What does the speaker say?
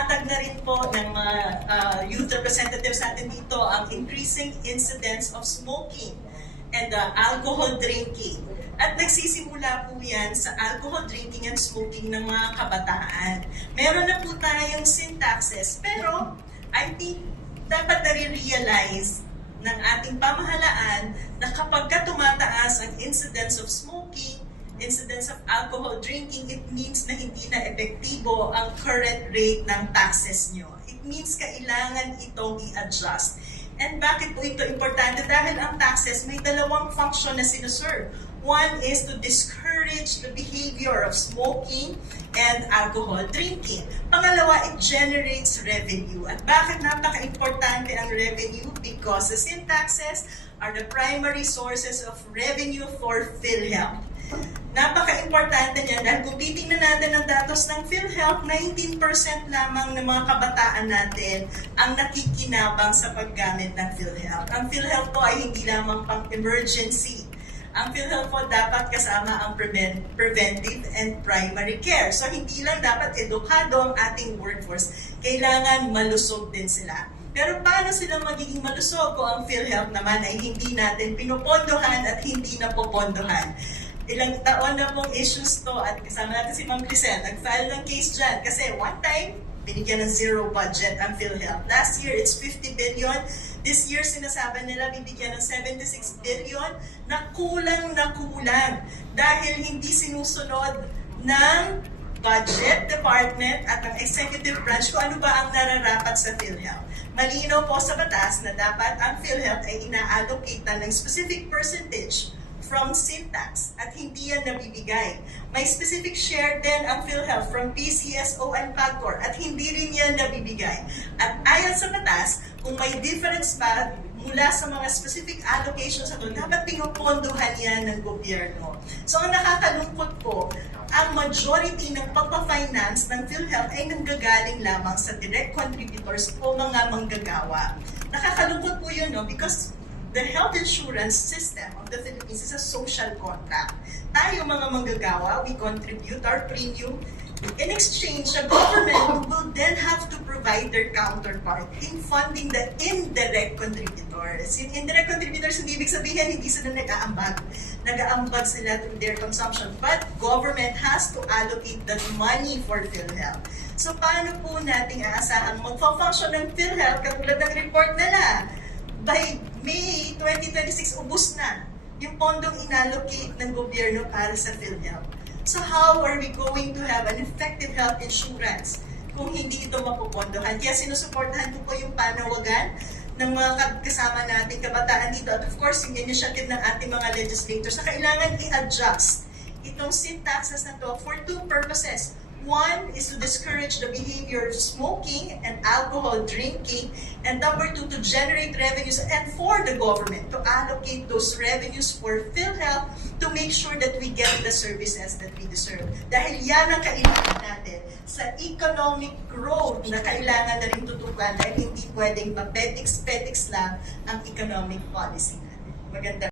Nahatag na rin po ng mga youth representatives natin dito ang increasing incidence of smoking and alcohol drinking. At nagsisimula po yan sa alcohol drinking and smoking ng mga kabataan. Meron na po tayong syntaxes, pero I think dapat na-realize ng ating pamahalaan na kapag tumataas ang incidence of smoking, incidence of alcohol drinking, it means na hindi na epektibo ang current rate ng taxes nyo. It means kailangan itong i-adjust. And bakit po ito importante? Dahil ang taxes may dalawang function na sinuserve. One is to discourage the behavior of smoking and alcohol drinking. Pangalawa, it generates revenue. At bakit napaka-importante ang revenue? Because the sin taxes are the primary sources of revenue for PhilHealth. Napaka-importante niyan dahil kung titingnan natin ang datos ng PhilHealth, 19% lamang ng mga kabataan natin ang nakikinabang sa paggamit ng PhilHealth. Ang PhilHealth po ay hindi lamang pang emergency. Ang PhilHealth po dapat kasama ang preventive and primary care. So hindi lang dapat edukado ang ating workforce, kailangan malusog din sila. Pero paano sila magiging malusog kung ang PhilHealth naman ay hindi natin pinupondohan at hindi napopondohan? Ilang taon na pong issues to at kasama natin si Ma'am Crisel, nag-file ng case dyan kasi one time, binigyan ng zero budget ang PhilHealth. Last year, it's 50 billion. This year, sinasabi nila bibigyan ng 76 billion na kulang dahil hindi sinusunod ng budget department at ng executive branch kung ano ba ang nararapat sa PhilHealth. Malinaw po sa batas na dapat ang PhilHealth ay ina-allocate ng specific percentage from syntax at hindi yan nabibigay. May specific share din ang PhilHealth from PCSO and PAGCOR at hindi rin yan nabibigay. At ayon sa batas, kung may difference ba mula sa mga specific allocations ito, dapat pinupondohan yan ng gobyerno. So ang nakakalungkot po, ang majority ng pagpa-finance ng PhilHealth ay nanggagaling lamang sa direct contributors o mga manggagawa. Nakakalungkot po yun, no? Because the health insurance system of the Philippines is a social contract. Tayo mga manggagawa, we contribute our premium. In exchange, the government will then have to provide their counterpart in funding the indirect contributors. In indirect contributors, hindi ibig sabihin hindi sila nag-aambag. Nag-aambag sila through their consumption. But government has to allocate that money for PhilHealth. So paano po nating aasahang magpa-function ng PhilHealth katulad ng report nila? By May 2026, ubus na yung pondong inallocate ng gobyerno para sa PhilHealth. So how are we going to have an effective health insurance kung hindi ito mapupondohan? Kaya sinusuportahan ko po yung panawagan ng mga kasama nating kabataan dito. At of course, yung initiative ng ating mga legislators na kailangan i-adjust itong syntaxes na to for two purposes. One is to discourage the behavior of smoking and alcohol drinking, and number two, to generate revenues and for the government to allocate those revenues for PhilHealth to make sure that we get the services that we deserve. Dahil yan ang kailangan natin sa economic growth na kailangan na rin tutukan dahil hindi pwedeng pa petics lang ang economic policy natin. Maganda.